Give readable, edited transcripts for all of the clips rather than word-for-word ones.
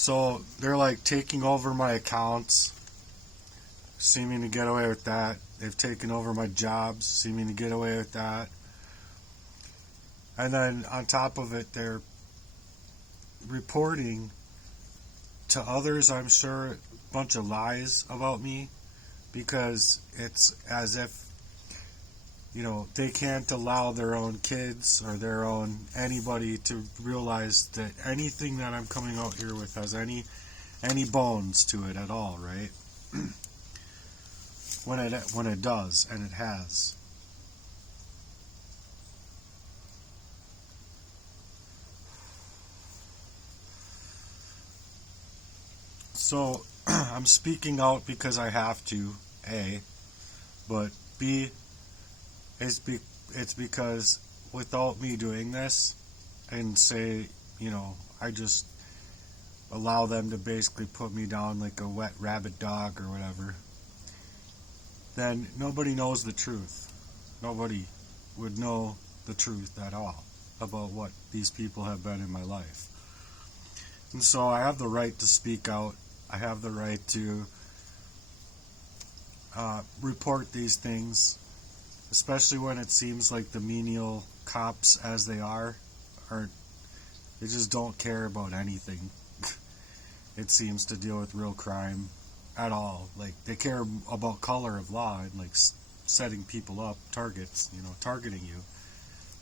So they're like taking over my accounts, seeming to get away with that. They've taken over my jobs, seeming to get away with that. And then on top of it, they're reporting to others, I'm sure, a bunch of lies about me, because it's as if, they can't allow their own kids or their own anybody to realize that anything that I'm coming out here with has any bones to it at all, right? when it does, and it has. So I'm speaking out because I have to, A, but B, it's because without me doing this and say, I just allow them to basically put me down like a wet rabid dog or whatever, then nobody knows the truth. Nobody would know the truth at all about what these people have been in my life. And so I have the right to speak out. I have the right to report these things, especially when it seems like the menial cops, as they are, they just don't care about anything. It seems to deal with real crime at all. Like, they care about color of law and like setting people up, targets, targeting you.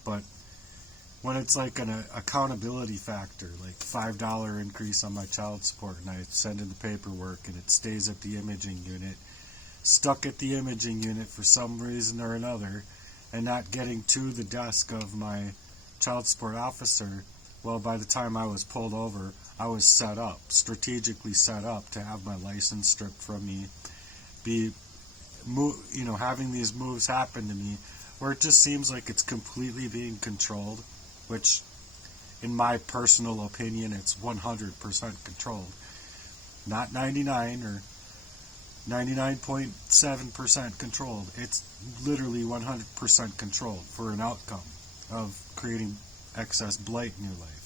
But when it's like an accountability factor, like $5 increase on my child support, and I send in the paperwork and it stays at the imaging unit, stuck at the imaging unit for some reason or another, and not getting to the desk of my child support officer, well, by the time I was pulled over, I was strategically set up to have my license stripped from me, having these moves happen to me, where it just seems like it's completely being controlled, which, in my personal opinion, it's 100% controlled. Not 99 or 99.7% controlled. It's literally 100% controlled for an outcome of creating excess blight in your life.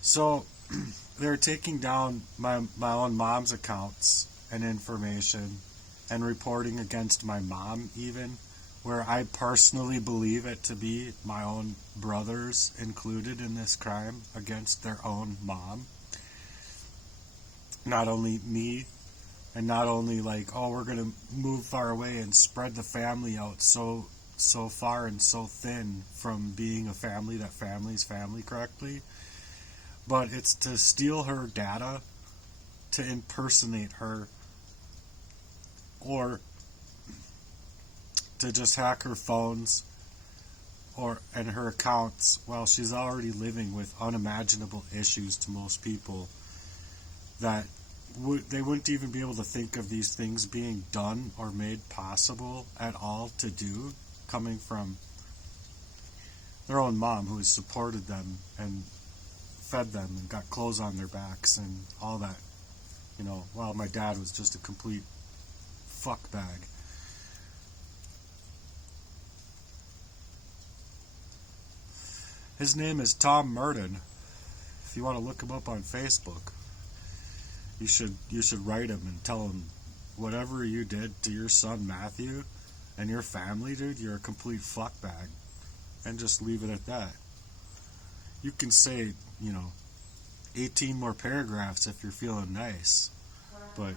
So they're taking down my own mom's accounts and information and reporting against my mom, even where I personally believe it to be my own brothers included in this crime against their own mom. Not only me, and not only like, oh, we're going to move far away and spread the family out so far and so thin from being a family that family's family correctly, but it's to steal her data, to impersonate her, or to just hack her phones and her accounts while she's already living with unimaginable issues to most people that they wouldn't even be able to think of these things being done or made possible at all to do, coming from their own mom, who has supported them and fed them and got clothes on their backs and all that, while my dad was just a complete fuck bag. His name is Tom Merton. If you want to look him up on Facebook, you should write him and tell him whatever you did to your son Matthew and your family, dude, you're a complete fuck bag, and just leave it at that. You can say, 18 more paragraphs if you're feeling nice, but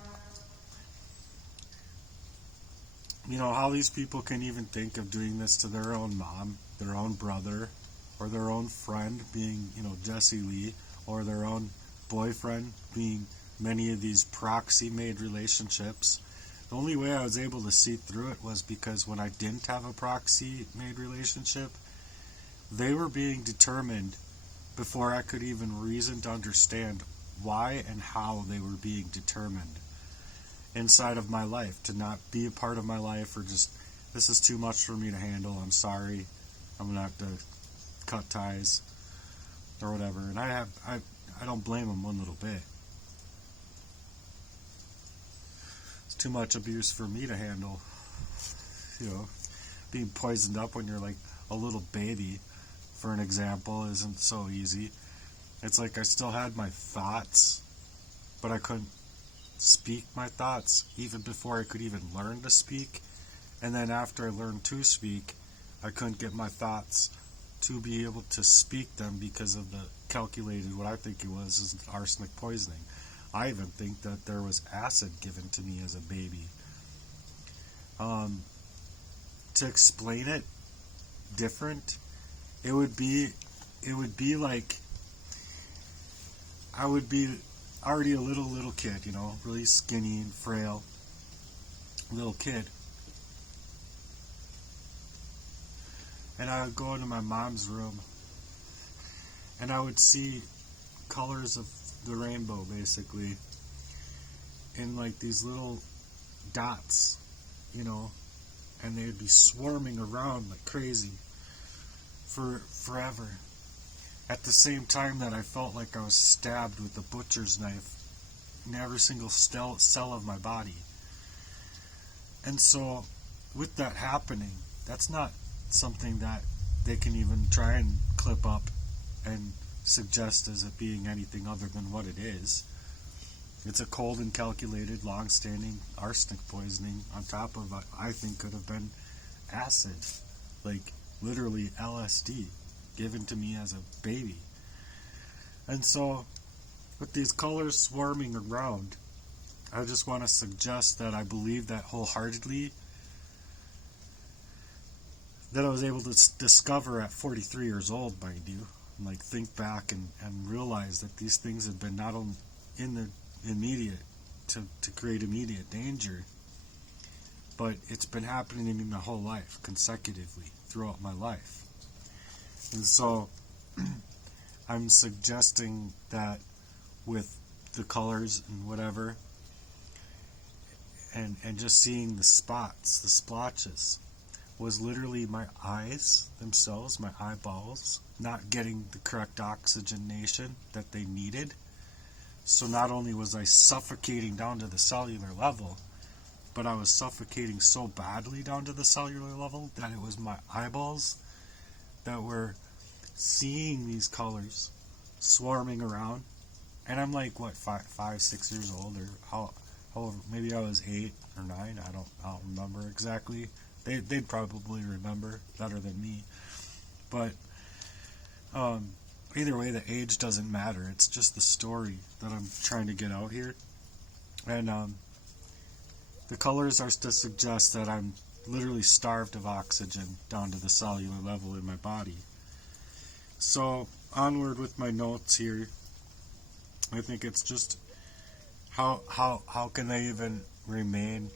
how these people can even think of doing this to their own mom, their own brother, or their own friend being, Jesse Lee, or their own boyfriend being many of these proxy-made relationships. The only way I was able to see through it was because when I didn't have a proxy-made relationship, they were being determined before I could even reason to understand why and how they were being determined inside of my life, to not be a part of my life, or just, this is too much for me to handle, I'm sorry, I'm gonna have to cut ties or whatever. And I don't blame them one little bit. It's too much abuse for me to handle, being poisoned up when you're like a little baby, for an example, isn't so easy. It's like I still had my thoughts, but I couldn't speak my thoughts even before I could even learn to speak. And then after I learned to speak, I couldn't get my thoughts to be able to speak them because of the calculated, what I think it was, is arsenic poisoning. I even think that there was acid given to me as a baby. To explain it different, it would be like I would be already a little kid, you know, really skinny and frail little kid. And I would go into my mom's room and I would see colors of the rainbow, basically, in like these little dots, you know, and they'd be swarming around like crazy for forever. At the same time that I felt like I was stabbed with a butcher's knife in every single cell of my body. And so, with that happening, that's not something that they can even try and clip up and suggest as it being anything other than what it is. It's a cold and calculated, long-standing arsenic poisoning on top of what I think could have been acid, like literally LSD, given to me as a baby. And so, with these colors swarming around, I just want to suggest that I believe that wholeheartedly, that I was able to discover at 43 years old, mind you, and like think back and realize that these things have been not only in the immediate, to create immediate danger, but it's been happening to me my whole life, consecutively, throughout my life. And so, I'm suggesting that with the colors and whatever, and just seeing the spots, the splotches, was literally my eyes themselves, my eyeballs, not getting the correct oxygenation that they needed. So not only was I suffocating down to the cellular level, but I was suffocating so badly down to the cellular level that it was my eyeballs that were seeing these colors swarming around. And I'm like, what, 5, 6 years old, or however, maybe I was 8 or 9, I don't remember exactly. They'd probably remember better than me. But either way, the age doesn't matter. It's just the story that I'm trying to get out here. And the colors are to suggest that I'm literally starved of oxygen down to the cellular level in my body. So, onward with my notes here. I think it's just how can they even remain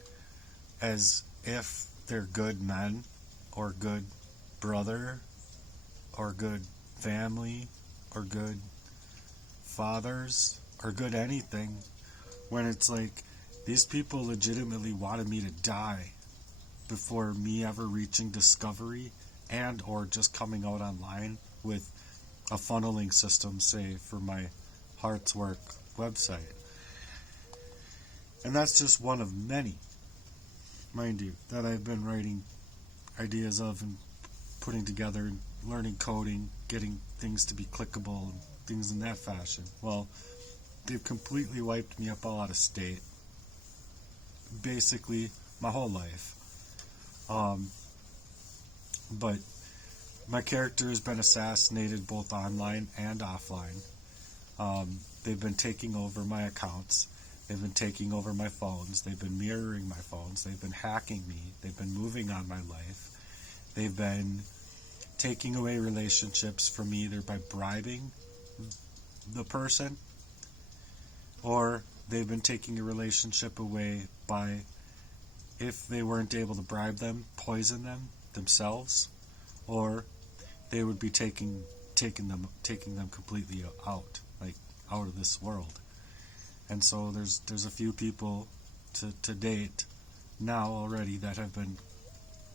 as if they're good men, or good brother, or good family, or good fathers, or good anything, when it's like these people legitimately wanted me to die before me ever reaching discovery and or just coming out online with a funneling system, say, for my Heart's Work website. And that's just one of many, mind you, that I've been writing ideas of and putting together and learning coding, getting things to be clickable and things in that fashion. Well, they've completely wiped me up all out of state. Basically, my whole life. But my character has been assassinated both online and offline. They've been taking over my accounts. They've been taking over my phones. They've been mirroring my phones. They've been hacking me. They've been moving on my life. They've been taking away relationships from me either by bribing the person, or they've been taking a relationship away by, if they weren't able to bribe them, poison them themselves, or they would be taking them completely out, like out of this world. And so there's a few people to date now already that have been,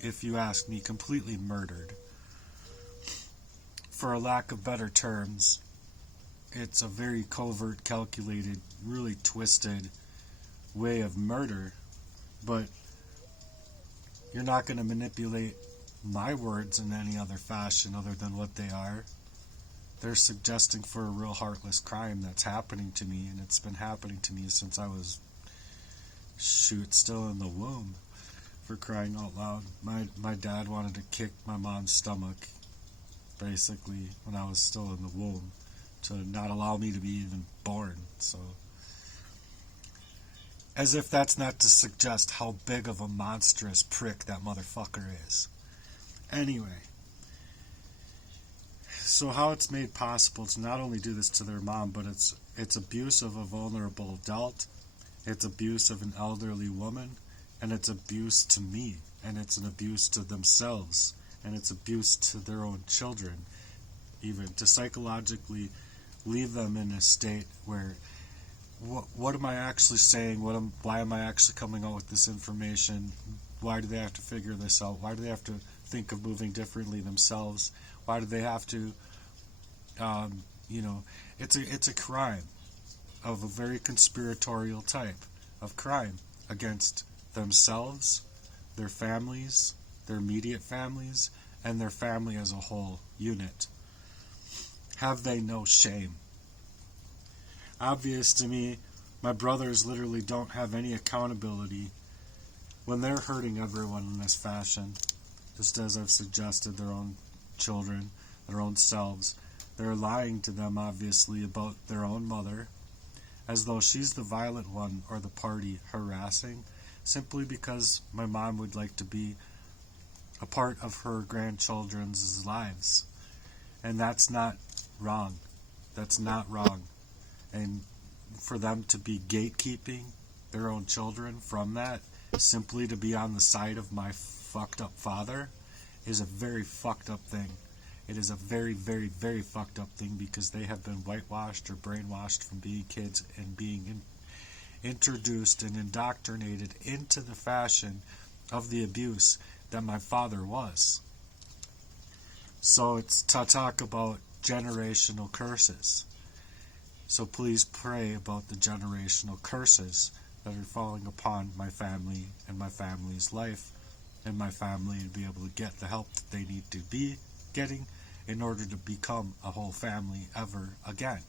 if you ask me, completely murdered. For a lack of better terms, it's a very covert, calculated, really twisted way of murder, but you're not going to manipulate my words in any other fashion other than what they are. They're suggesting for a real heartless crime that's happening to me, and it's been happening to me since I was, still in the womb, for crying out loud. My dad wanted to kick my mom's stomach, basically, when I was still in the womb, to not allow me to be even born. So, as if that's not to suggest how big of a monstrous prick that motherfucker is. Anyway, so how it's made possible to not only do this to their mom, but it's abuse of a vulnerable adult, it's abuse of an elderly woman, and it's abuse to me, and it's an abuse to themselves, and it's abuse to their own children, even to psychologically leave them in a state where, what am I actually saying? Why am I actually coming out with this information? Why do they have to figure this out? Why do they have to think of moving differently themselves? Why do they have to, it's a crime of a very conspiratorial type of crime against themselves, their families, their immediate families, and their family as a whole unit. Have they no shame? Obvious to me, my brothers literally don't have any accountability when they're hurting everyone in this fashion, just as I've suggested, their own children, their own selves. They're lying to them, obviously, about their own mother, as though she's the violent one or the party harassing, simply because my mom would like to be a part of her grandchildren's lives. And that's not wrong. That's not wrong. And for them to be gatekeeping their own children from that, simply to be on the side of my fucked up father, is a very fucked up thing. It is a very, very, very fucked up thing, because they have been whitewashed or brainwashed from being kids and being introduced and indoctrinated into the fashion of the abuse that my father was. So it's to talk about generational curses. So please pray about the generational curses that are falling upon my family and my family's life, and my family to be able to get the help that they need to be getting in order to become a whole family ever again.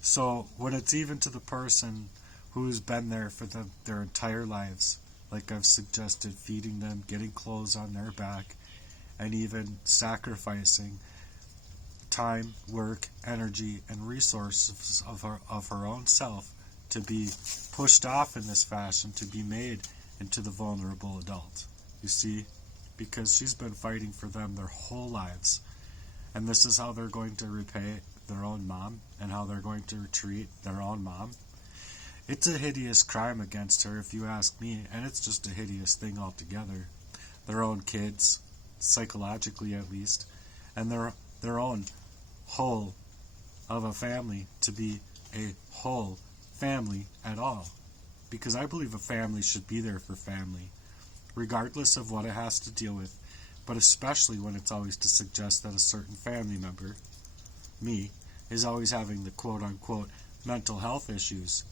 So when it's even to the person who's been there for their entire lives, like I've suggested, feeding them, getting clothes on their back, and even sacrificing time, work, energy, and resources of her own self to be pushed off in this fashion, to be made into the vulnerable adult. You see? Because she's been fighting for them their whole lives. And this is how they're going to repay their own mom, and how they're going to treat their own mom. It's a hideous crime against her, if you ask me, and it's just a hideous thing altogether. Their own kids, psychologically at least, and their own whole of a family to be a whole family at all. Because I believe a family should be there for family, regardless of what it has to deal with, but especially when it's always to suggest that a certain family member, me, is always having the quote-unquote mental health issues,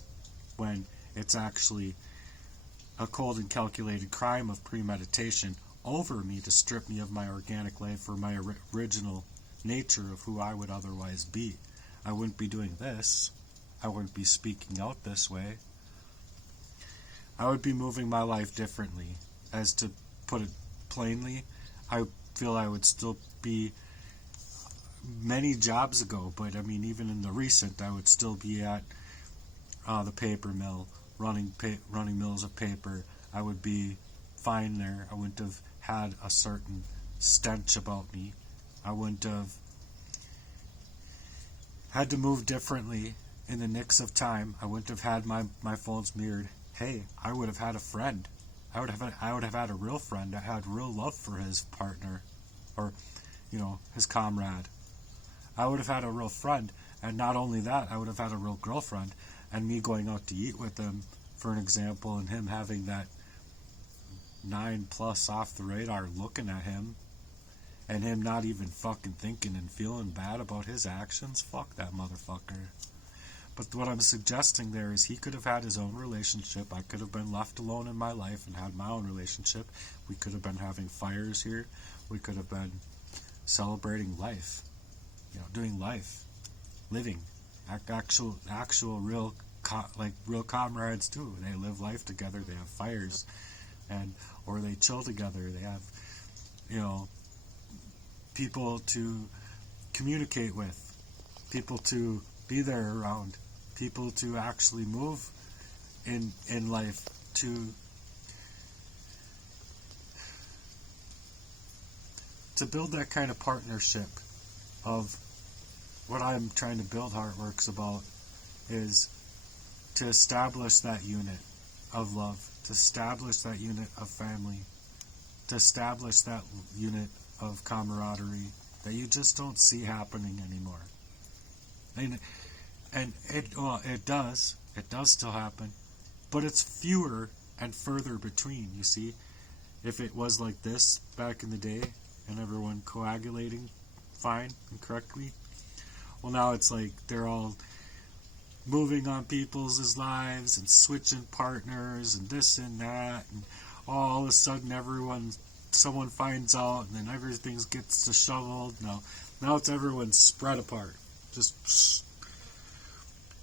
when it's actually a cold and calculated crime of premeditation over me to strip me of my organic life or my original nature of who I would otherwise be. I wouldn't be doing this. I wouldn't be speaking out this way. I would be moving my life differently. As to put it plainly, I feel I would still be many jobs ago, but I mean, even in the recent, I would still be at the paper mill, running mills of paper. I would be fine there. I wouldn't have had a certain stench about me. I wouldn't have had to move differently in the nicks of time. I wouldn't have had my phones mirrored. Hey, I would have had a friend. I would have had a real friend that had real love for his partner, or, his comrade. I would have had a real friend, and not only that, I would have had a real girlfriend, and me going out to eat with him, for an example, and him having that 9+ off the radar looking at him, and him not even fucking thinking and feeling bad about his actions. Fuck that motherfucker. But what I'm suggesting there is he could have had his own relationship. I could have been left alone in my life and had my own relationship. We could have been having fires here. We could have been celebrating life, doing life, living, actual real comrades too. They live life together. They have fires, or they chill together. They have, people to communicate with, people to be there around, people to actually move in life, to build that kind of partnership of what I'm trying to build Heartworks about is to establish that unit of love, to establish that unit of family, to establish that unit of camaraderie that you just don't see happening anymore. And it does still happen, but it's fewer and further between, you see. If it was like this back in the day and everyone coagulating fine and correctly, well, now it's like they're all moving on people's lives and switching partners and this and that, and all of a sudden someone finds out and then everything gets disheveled. Now it's everyone spread apart. Just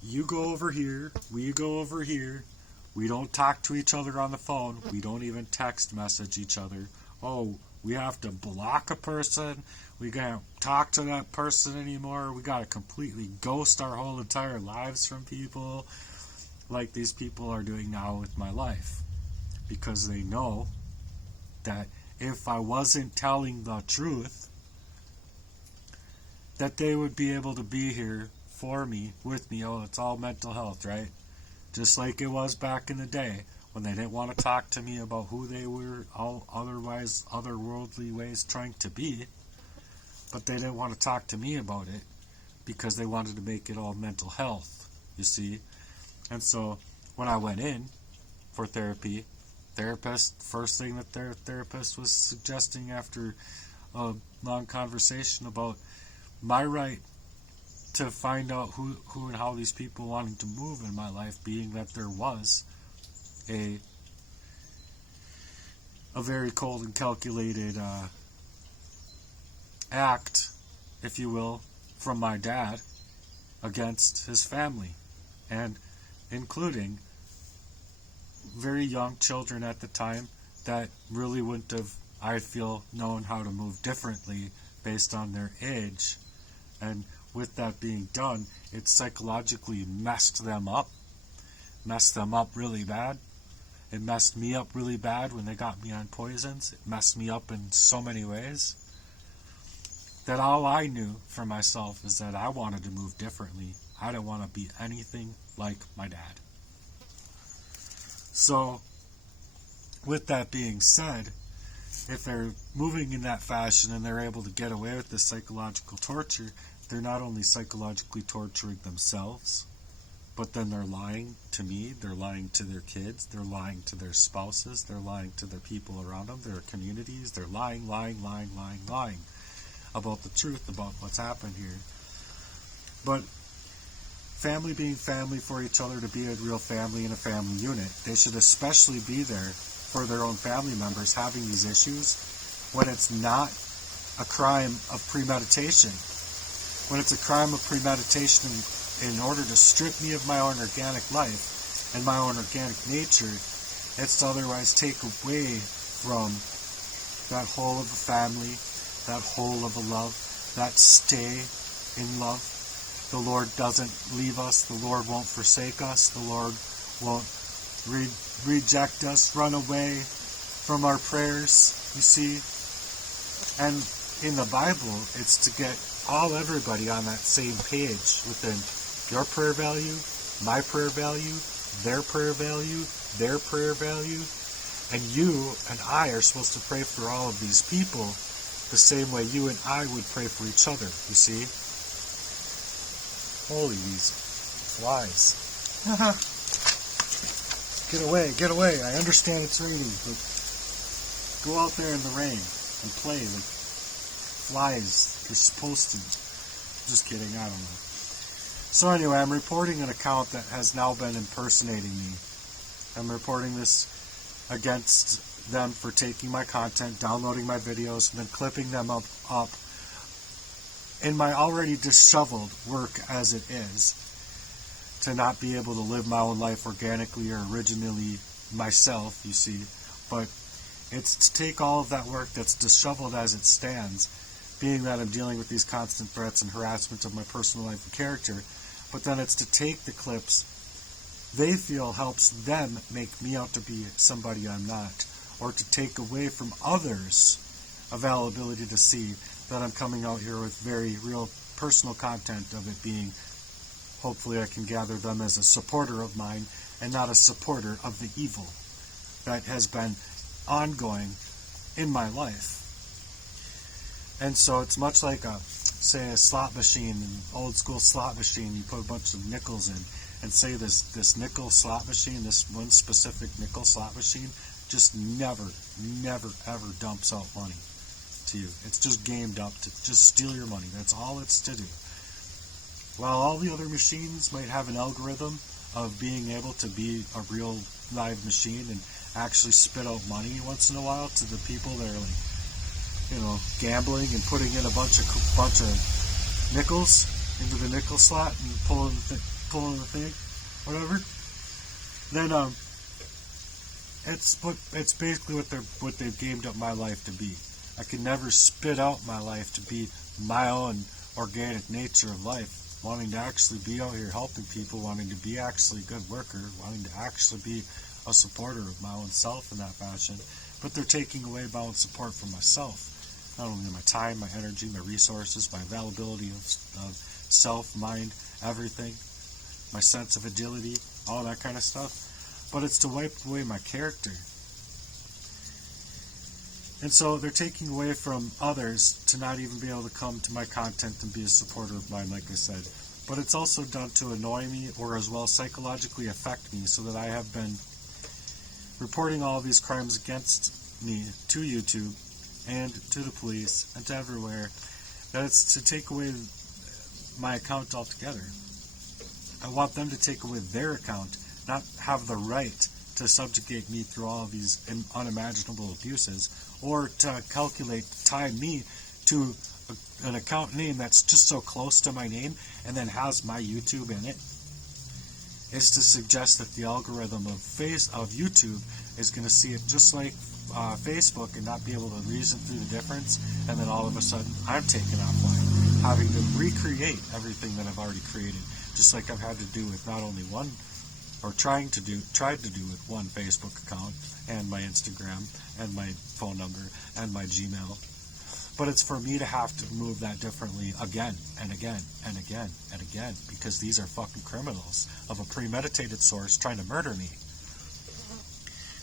you go over here, we go over here. We don't talk to each other on the phone. We don't even text message each other. Oh, we have to block a person. We can't talk to that person anymore. We got to completely ghost our whole entire lives from people, like these people are doing now with my life, because they know that if I wasn't telling the truth, that they would be able to be here for me, with me. Oh, it's all mental health, right? Just like it was back in the day when they didn't want to talk to me about who they were, all otherwise otherworldly ways trying to be, but they didn't want to talk to me about it because they wanted to make it all mental health, you see. And so when I went in for therapy, first thing that their therapist was suggesting after a long conversation about my right to find out who and how these people wanted to move in my life, being that there was a very cold and calculated act, if you will, from my dad against his family, and including very young children at the time that really wouldn't have, I feel, known how to move differently based on their age. And with that being done, it psychologically messed them up really bad. It messed me up really bad when they got me on poisons. It messed me up in so many ways that all I knew for myself is that I wanted to move differently. I didn't want to be anything like my dad. So, with that being said, if they're moving in that fashion and they're able to get away with this psychological torture, they're not only psychologically torturing themselves, but then they're lying to me, they're lying to their kids, they're lying to their spouses, they're lying to their people around them, their communities, they're lying about the truth about what's happened here. But family being family for each other, to be a real family and a family unit, they should especially be there for their own family members having these issues when it's not a crime of premeditation. When it's a crime of premeditation in order to strip me of my own organic life and my own organic nature, it's to otherwise take away from that whole of a family, that whole of a love, that stay in love. The Lord doesn't leave us. The Lord won't forsake us. The Lord won't reject us, run away from our prayers, you see. And in the Bible, it's to get everybody on that same page within your prayer value, my prayer value, their prayer value, their prayer value. And you and I are supposed to pray for all of these people the same way you and I would pray for each other, you see. Holy, these flies. Get away. I understand it's raining, but go out there in the rain and play like flies. You're supposed to. Just kidding, I don't know. So anyway, I'm reporting an account that has now been impersonating me. I'm reporting this against them for taking my content, downloading my videos, and then clipping them up in my already disheveled work as it is, to not be able to live my own life organically or originally myself, you see. But it's to take all of that work that's disheveled as it stands, being that I'm dealing with these constant threats and harassment of my personal life and character, but then it's to take the clips they feel helps them make me out to be somebody I'm not, or to take away from others' availability to see that I'm coming out here with very real personal content of it being, hopefully I can gather them as a supporter of mine and not a supporter of the evil that has been ongoing in my life. And so it's much like say a slot machine, an old school slot machine. You put a bunch of nickels in, and say this nickel slot machine, this one specific nickel slot machine, just never ever dumps out money to you. It's just gamed up to just steal your money. That's all it's to do. While all the other machines might have an algorithm of being able to be a real live machine and actually spit out money once in a while to the people that are like, you know, gambling and putting in a bunch of nickels into the nickel slot and pulling the thing, whatever. Then it's basically what they've gamed up my life to be. I can never spit out my life to be my own organic nature of life, wanting to actually be out here helping people, wanting to be actually a good worker, wanting to actually be a supporter of my own self in that fashion. But they're taking away my own support from myself. Not only my time, my energy, my resources, my availability of self, mind, everything, my sense of agility, all that kind of stuff. But it's to wipe away my character. And so they're taking away from others to not even be able to come to my content and be a supporter of mine, like I said. But it's also done to annoy me, or as well psychologically affect me, so that I have been reporting all of these crimes against me to YouTube and to the police and to everywhere, that it's to take away my account altogether. I want them to take away their account, not have the right to subjugate me through all of these unimaginable abuses, or to tie me to an account name that's just so close to my name and then has my YouTube in it. Is to suggest that the algorithm of YouTube is going to see it just like Facebook and not be able to reason through the difference, and then all of a sudden I'm taken offline, having to recreate everything that I've already created, just like I've had to do with not only one, or tried to do with one Facebook account and my Instagram and my phone number and my Gmail. But it's for me to have to move that differently again and again and again and again, because these are fucking criminals of a premeditated source trying to murder me.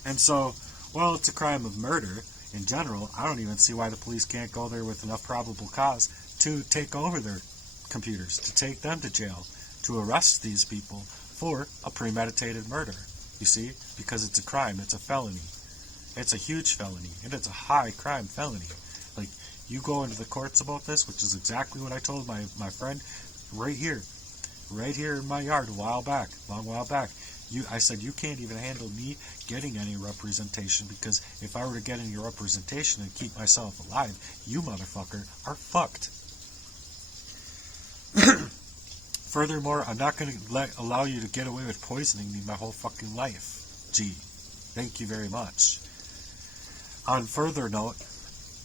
And so, while it's a crime of murder in general, I don't even see why the police can't go there with enough probable cause to take over their computers, to take them to jail, to arrest these people for a premeditated murder. You see? Because it's a crime, it's a felony. It's a huge felony, and it's a high crime felony. Like, you go into the courts about this, which is exactly what I told my friend right here in my yard a long while back. I said, you can't even handle me getting any representation, because if I were to get any representation and keep myself alive, you motherfucker are fucked. Furthermore, I'm not going to allow you to get away with poisoning me my whole fucking life. Gee, thank you very much. On further note,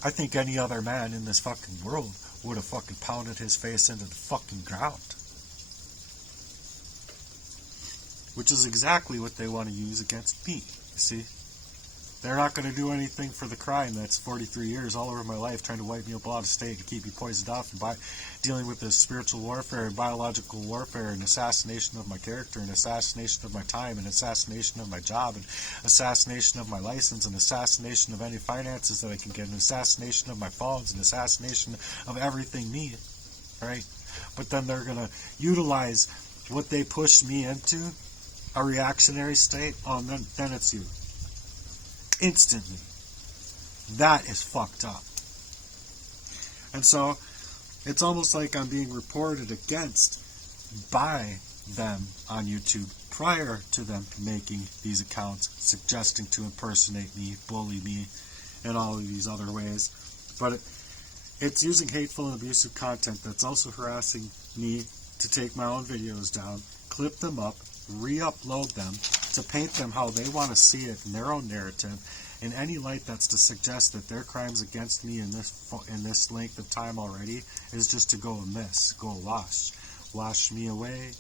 I think any other man in this fucking world would have fucking pounded his face into the fucking ground. Which is exactly what they want to use against me, you see? They're not going to do anything for the crime that's 43 years all over my life trying to wipe me up out of state and keep me poisoned off, and dealing with this spiritual warfare and biological warfare and assassination of my character and assassination of my time and assassination of my job and assassination of my license and assassination of any finances that I can get and assassination of my phones and assassination of everything me, right? But then they're going to utilize what they pushed me into, a reactionary state. Oh, then it's you. Instantly. That is fucked up. And so, it's almost like I'm being reported against by them on YouTube prior to them making these accounts, suggesting to impersonate me, bully me, and all of these other ways. But it's using hateful and abusive content that's also harassing me to take my own videos down, clip them up, re-upload them, to paint them how they want to see it in their own narrative, in any light that's to suggest that their crimes against me in this length of time already is just to go amiss, go wash me away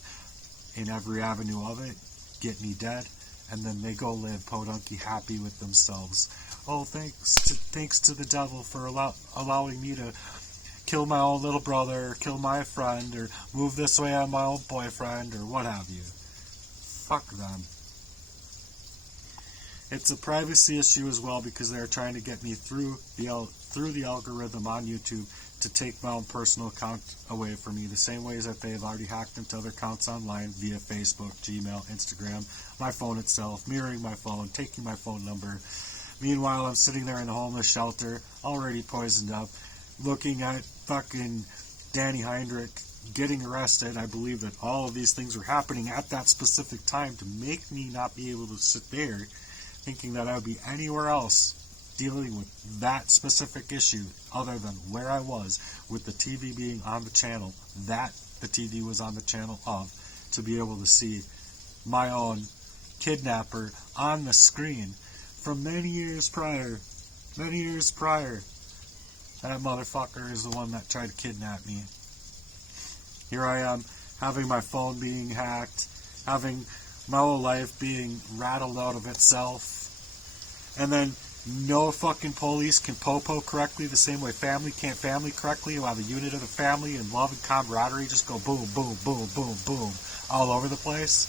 in every avenue of it, get me dead, and then they go live podunky happy with themselves. Oh, thanks to the devil for allowing me to kill my own little brother, or kill my friend, or move this way on my own boyfriend, or what have you. Fuck them. It's a privacy issue as well, because they're trying to get me through the algorithm on YouTube to take my own personal account away from me, the same ways that they have already hacked into other accounts online via Facebook, Gmail, Instagram, my phone itself, mirroring my phone, taking my phone number. Meanwhile, I'm sitting there in the homeless shelter, already poisoned up, looking at fucking Danny Heinrich getting arrested. I believe that all of these things were happening at that specific time to make me not be able to sit there thinking that I would be anywhere else dealing with that specific issue other than where I was, with the TV being on the channel that the TV was on the channel of, to be able to see my own kidnapper on the screen from many years prior. That motherfucker is the one that tried to kidnap me. Here I am, having my phone being hacked, having my whole life being rattled out of itself, and then no fucking police can po-po correctly, the same way family can't family correctly, while the unit of the family and love and camaraderie just go boom, boom, boom, boom, boom, all over the place.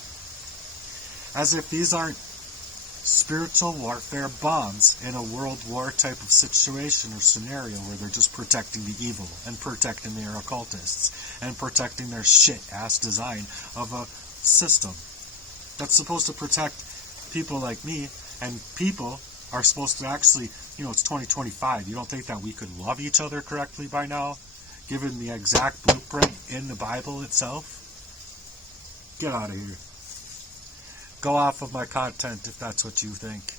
As if these aren't spiritual warfare bonds in a world war type of situation or scenario where they're just protecting the evil and protecting their occultists and protecting their shit-ass design of a system that's supposed to protect people like me, and people are supposed to actually, it's 2025. You don't think that we could love each other correctly by now, given the exact blueprint in the Bible itself? Get out of here. Go off of my content if that's what you think.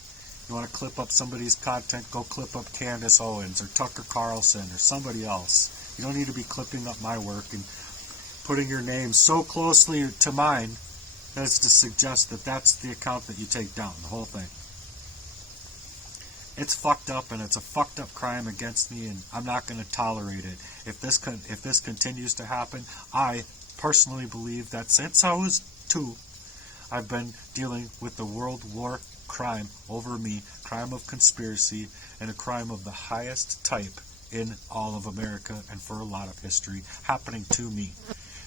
You want to clip up somebody's content, go clip up Candace Owens or Tucker Carlson or somebody else. You don't need to be clipping up my work and putting your name so closely to mine as to suggest that that's the account that you take down, the whole thing. It's fucked up, and it's a fucked up crime against me, and I'm not going to tolerate it. If this continues to happen, I personally believe that since I was 2, I've been dealing with the world war crime over me, crime of conspiracy, and a crime of the highest type in all of America and for a lot of history happening to me.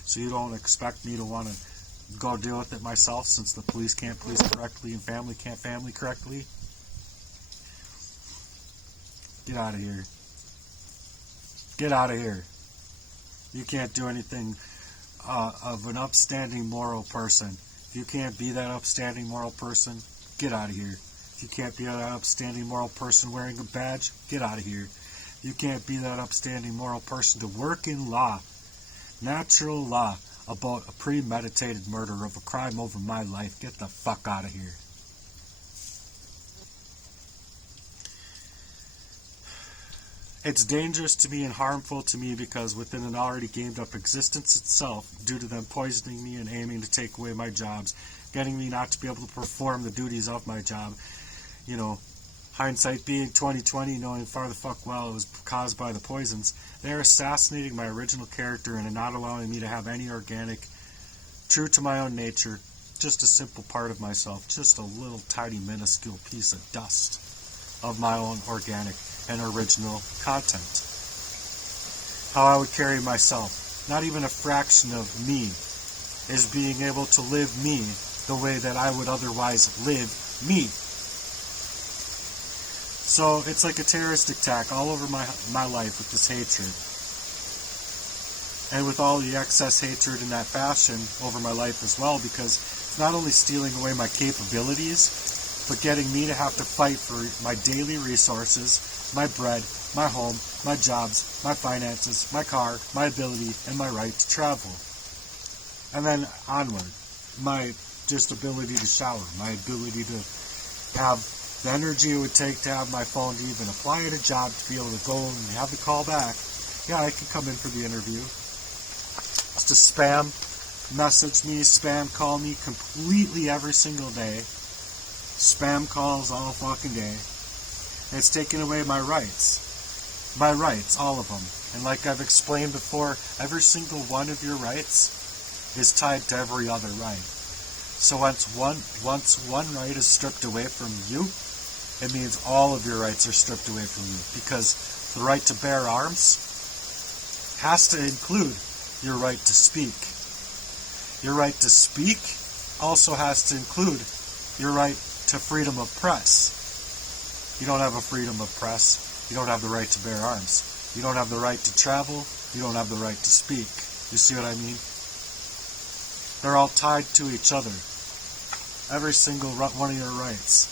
So you don't expect me to want to go deal with it myself, since the police can't police correctly and family can't family correctly? Get out of here. Get out of here. You can't do anything of an upstanding moral person. If you can't be that upstanding moral person, get out of here. If you can't be that upstanding moral person wearing a badge, get out of here. If you can't be that upstanding moral person to work in law, natural law, about a premeditated murder of a crime over my life, get the fuck out of here. It's dangerous to me and harmful to me because within an already gamed up existence itself, due to them poisoning me and aiming to take away my jobs, getting me not to be able to perform the duties of my job, hindsight being 2020, knowing far the fuck well it was caused by the poisons, they're assassinating my original character and not allowing me to have any organic, true to my own nature, just a simple part of myself, just a little tiny minuscule piece of dust of my own organic and original content. How I would carry myself, not even a fraction of me, is being able to live me the way that I would otherwise live me. So it's like a terrorist attack all over my life with this hatred. And with all the excess hatred in that fashion over my life as well, because it's not only stealing away my capabilities, but getting me to have to fight for my daily resources, my bread, my home, my jobs, my finances, my car, my ability, and my right to travel. And then onward, my just ability to shower, my ability to have the energy it would take to have my phone to even apply at a job, to be able to go and have the call back. Yeah, I can come in for the interview. Just to spam message me, spam call me completely every single day. Spam calls all fucking day. And it's taking away my rights. My rights, all of them. And like I've explained before, every single one of your rights is tied to every other right. So once one right is stripped away from you, it means all of your rights are stripped away from you. Because the right to bear arms has to include your right to speak. Your right to speak also has to include your right to freedom of press. You don't have a freedom of press. You don't have the right to bear arms. You don't have the right to travel. You don't have the right to speak. You see what I mean? They're all tied to each other. Every single one of your rights.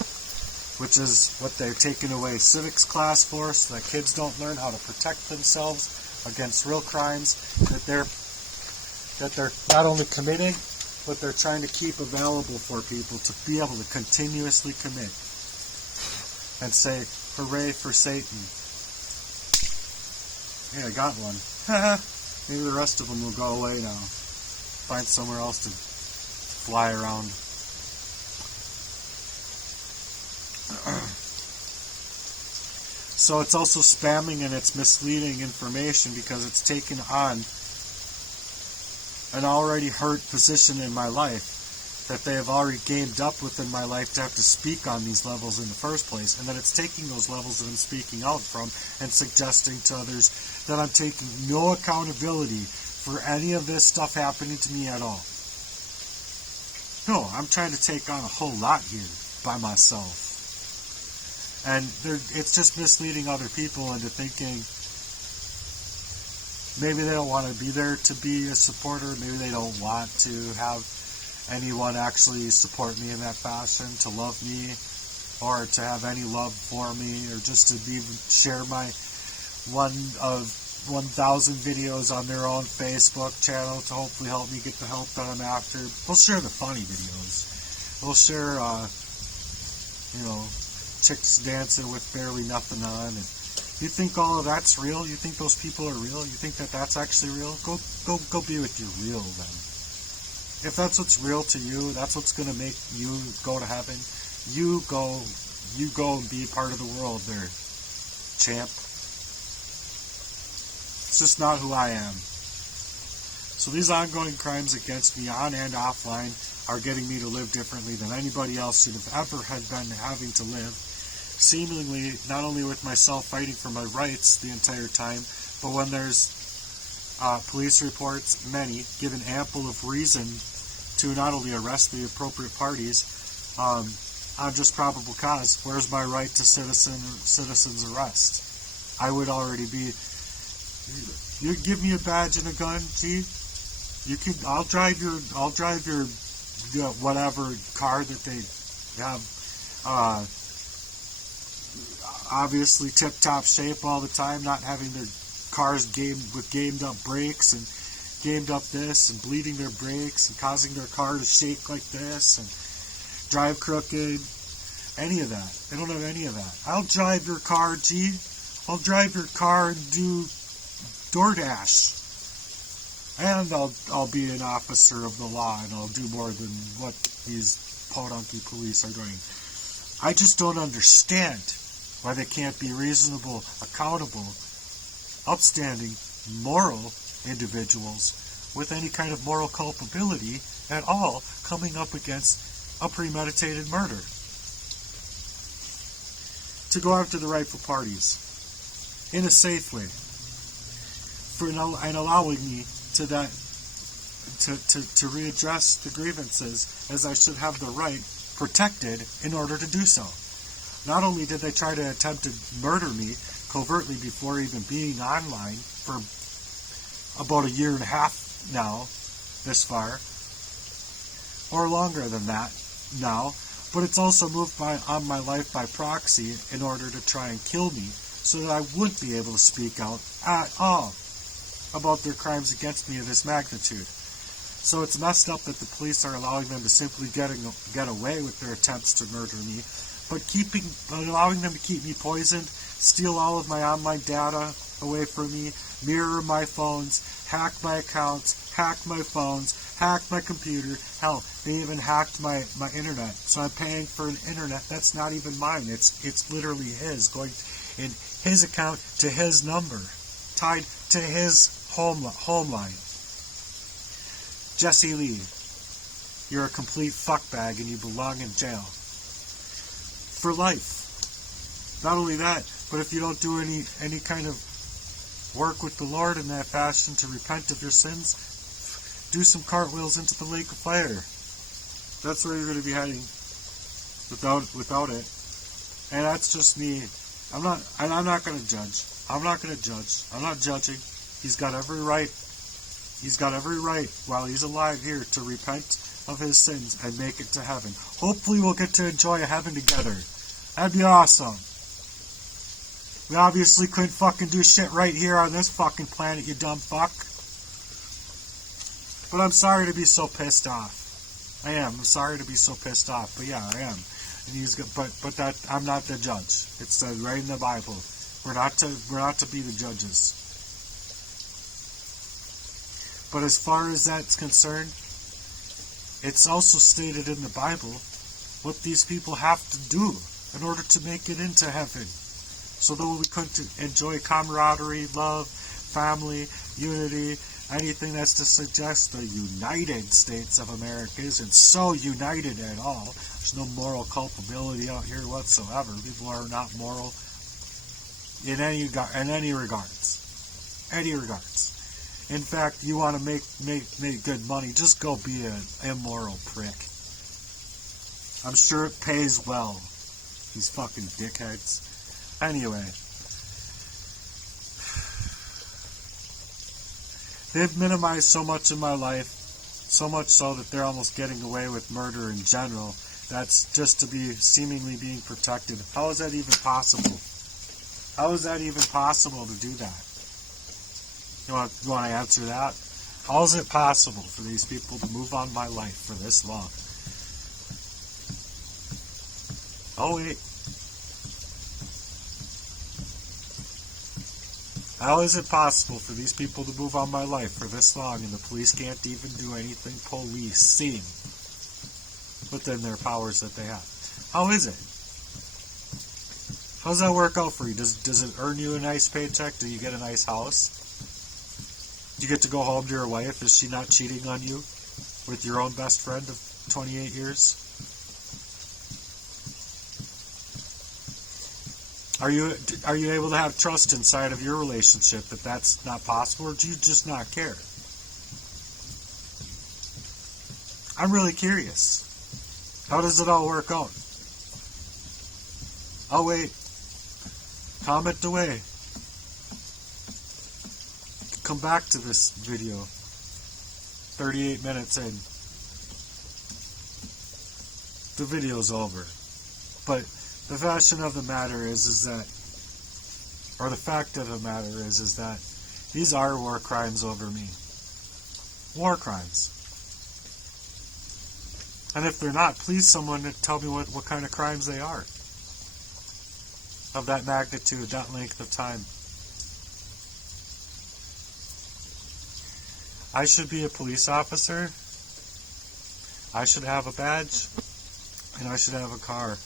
Which is what they're taking away civics class for, so that kids don't learn how to protect themselves against real crimes that they're not only committing, but they're trying to keep available for people to be able to continuously commit. And say, hooray for Satan. Yeah, I got one. Maybe the rest of them will go away now. Find somewhere else to fly around. So it's also spamming and it's misleading information because it's taken on an already hurt position in my life that they have already gamed up within my life to have to speak on these levels in the first place, and then it's taking those levels that I'm speaking out from and suggesting to others that I'm taking no accountability for any of this stuff happening to me at all. No, I'm trying to take on a whole lot here by myself. And it's just misleading other people into thinking maybe they don't want to be there to be a supporter, maybe they don't want to have anyone actually support me in that fashion, to love me, or to have any love for me, or just to even share my one of 1,000 videos on their own Facebook channel to hopefully help me get the help that I'm after. We'll share the funny videos. We'll share, chicks dancing with barely nothing on. And you think all of that's real? You think those people are real? You think that that's actually real? Go be with your real then. If that's what's real to you, that's what's going to make you go to heaven. You go and be a part of the world there, champ. It's just not who I am. So these ongoing crimes against me, on and offline, are getting me to live differently than anybody else should have ever had been having to live. Seemingly, not only with myself fighting for my rights the entire time, but when there's police reports, many, given ample of reason to not only arrest the appropriate parties on just probable cause. Where's my right to citizen's arrest? I would already be. You give me a badge and a gun, see? You can. I'll drive your whatever car that they have. Obviously, tip-top shape all the time, not having their cars gamed up brakes and gamed up this and bleeding their brakes and causing their car to shake like this and drive crooked. Any of that. They don't have any of that. I'll drive your car, G. I'll drive your car and do DoorDash. And I'll be an officer of the law and I'll do more than what these podunky police are doing. I just don't understand why they can't be reasonable, accountable, upstanding, moral individuals with any kind of moral culpability at all coming up against a premeditated murder. To go after the rightful parties in a safe way, and allowing me to readdress the grievances, as I should have the right protected in order to do so. Not only did they try to attempt to murder me covertly before even being online for about a year and a half now, this far, or longer than that now, but it's also moved on my life by proxy in order to try and kill me so that I wouldn't be able to speak out at all about their crimes against me of this magnitude. So it's messed up that the police are allowing them to simply get away with their attempts to murder me, but allowing them to keep me poisoned, steal all of my online data away from me, mirror my phones, hack my accounts, hack my phones, hack my computer. Hell, they even hacked my internet. So I'm paying for an internet that's not even mine. It's literally his, going in his account to his number, tied to his home line. Jesse Lee, you're a complete fuckbag and you belong in jail. For life. Not only that, but if you don't do any kind of work with the Lord in that fashion to repent of your sins, do some cartwheels into the lake of fire. That's where you're going to be heading without it. And that's just me. I'm not going to judge. I'm not going to judge. I'm not judging. He's got every right. He's got every right while he's alive here to repent of his sins and make it to heaven. Hopefully we'll get to enjoy a heaven together. That'd be awesome. We obviously couldn't fucking do shit right here on this fucking planet, you dumb fuck. But I'm sorry to be so pissed off. I am. I'm sorry to be so pissed off. But yeah, I am. And but that I'm not the judge. It says right in the Bible. We're not to be the judges. But as far as that's concerned, it's also stated in the Bible what these people have to do in order to make it into heaven. So that we couldn't enjoy camaraderie, love, family, unity, anything that's to suggest the United States of America isn't so united at all. There's no moral culpability out here whatsoever. People are not moral in any regards. Any regards. In fact, you want to make good money, just go be an immoral prick. I'm sure it pays well. These fucking dickheads. Anyway. They've minimized so much in my life, so much so that they're almost getting away with murder in general. That's just to be seemingly being protected. How is that even possible? How is that even possible to do that? You want to answer that? How is it possible for these people to move on my life for this long? Oh wait. How is it possible for these people to move on my life for this long and the police can't even do anything policing within their powers that they have? How is it? How does that work out for you? Does it earn you a nice paycheck? Do you get a nice house? Do you get to go home to your wife? Is she not cheating on you with your own best friend of 28 years? Are you able to have trust inside of your relationship that that's not possible, or do you just not care? I'm really curious. How does it all work out? Oh wait. Comment away. Come back to this video. 38 minutes in. The video's over. But the fashion of the matter is that, or the fact of the matter is that these are war crimes over me. War crimes. And if they're not, please someone tell me what kind of crimes they are. Of that magnitude, that length of time. I should be a police officer. I should have a badge. And I should have a car.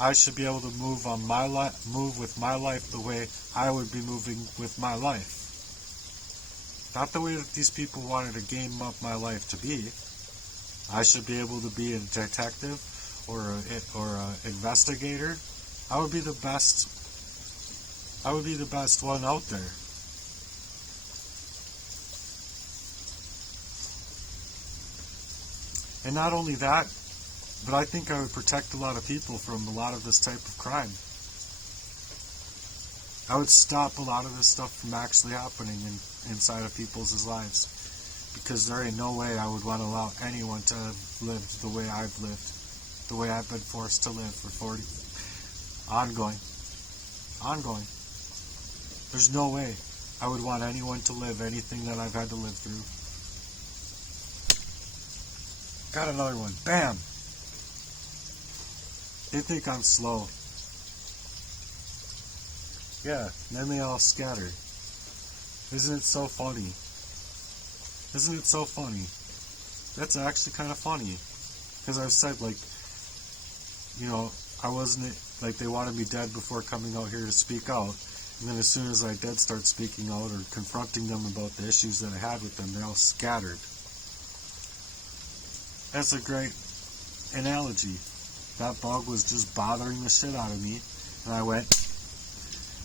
I should be able to move with my life the way I would be moving with my life. Not the way that these people wanted to game up my life to be. I should be able to be a detective or a investigator. I would be the best one out there. And not only that, but I think I would protect a lot of people from a lot of this type of crime. I would stop a lot of this stuff from actually happening inside of people's lives. Because there ain't no way I would want to allow anyone to have lived the way I've lived. The way I've been forced to live for 40. Ongoing. There's no way I would want anyone to live anything that I've had to live through. Got another one. Bam! They think I'm slow. Yeah, and then they all scatter. Isn't it so funny? Isn't it so funny? That's actually kind of funny. Because I've said, like, you know, I wasn't, like, they wanted me dead before coming out here to speak out. And then as soon as I did start speaking out or confronting them about the issues that I had with them, they all scattered. That's a great analogy. That bug was just bothering the shit out of me. And I went,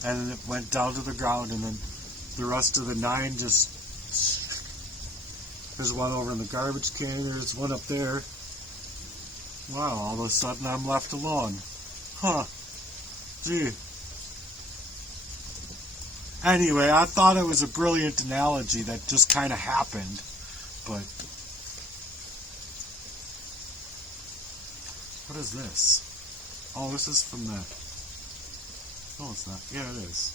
and it went down to the ground, and then the rest of the 9 just... There's one over in the garbage can, there's one up there. Wow, all of a sudden I'm left alone. Huh. Gee. Anyway, I thought it was a brilliant analogy that just kind of happened. But... What is this? Oh, this is from the... No, it's not. Yeah, it is.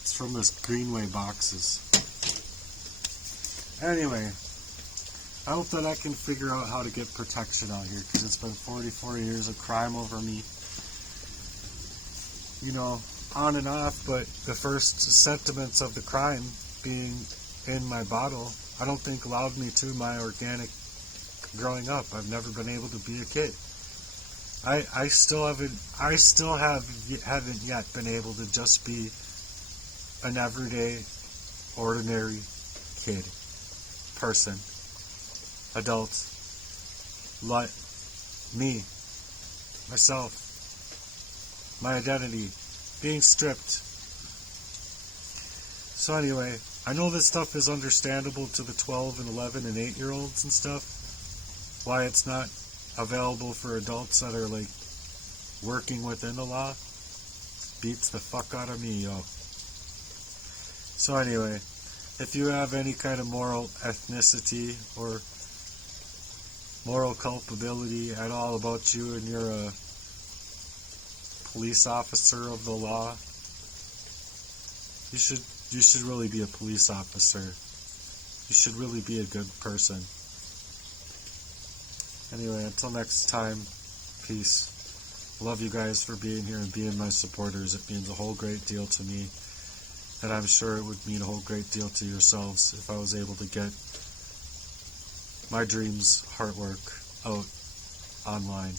It's from this Greenway boxes. Anyway, I hope that I can figure out how to get protection out here, because it's been 44 years of crime over me. You know, on and off, but the first sentiments of the crime being in my bottle, I don't think allowed me to my organic growing up. I've never been able to be a kid. I still haven't yet been able to just be an everyday, ordinary kid, person, adult, like me, myself, my identity, being stripped. So anyway, I know this stuff is understandable to the 12 and 11 and 8-year-olds and stuff, why it's not available for adults that are like working within the law. Beats the fuck out of me, yo. So anyway, if you have any kind of moral ethnicity or moral culpability at all about you and you're a police officer of the law, you should really be a police officer. You should really be a good person. Anyway, until next time, peace. Love you guys for being here and being my supporters. It means a whole great deal to me. And I'm sure it would mean a whole great deal to yourselves if I was able to get my dreams, artwork out online.